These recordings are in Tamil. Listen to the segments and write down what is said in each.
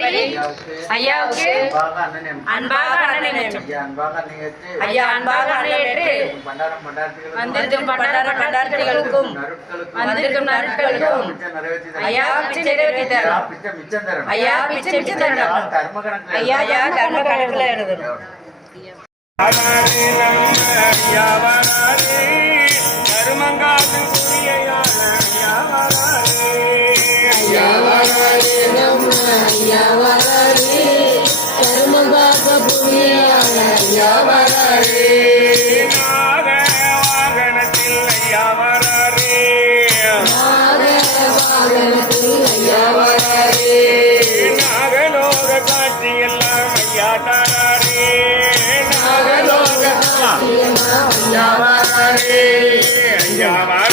படி. ஐயாவுக்கு அன்பாக ஐயா அன்பாக அணையேற்று வந்திருக்கும் பண்டார பண்டார்த்திகளுக்கும் வந்திருக்கும் நாட்களுக்கும் ஐயா பிச்சை நிறைவேற்றி தரும் ஐயா பிச்சை பிச்சை தரணும் ஐயா ஐயா கர்ம கணக்கில் எழுதணும் கருமங்காது புரியான ஐயாமரே நாக வாகனத்தில் ஐயாமரே நாக வாகனத்தில் ஐயாமரே நாகலோக காட்சி எல்லாம் ஐயா தாரே நாகலோக காட்சி எல்லாம் ஐயாமரே ஐயாமரே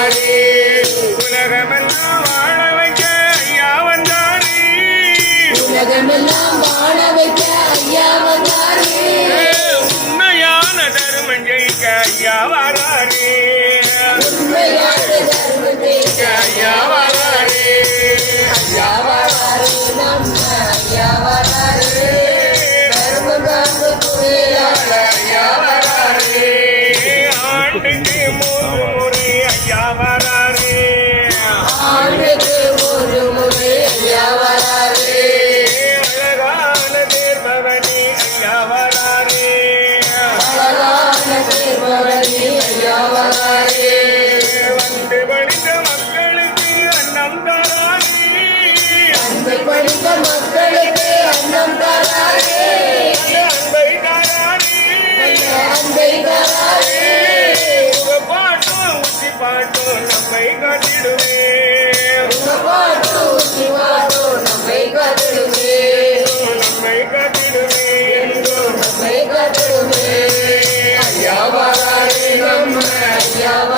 வந்தாரே உலகமெல்லாம் வாழ வைக்க ஐயா வந்தாரே. உலகமெல்லாம் Yeah.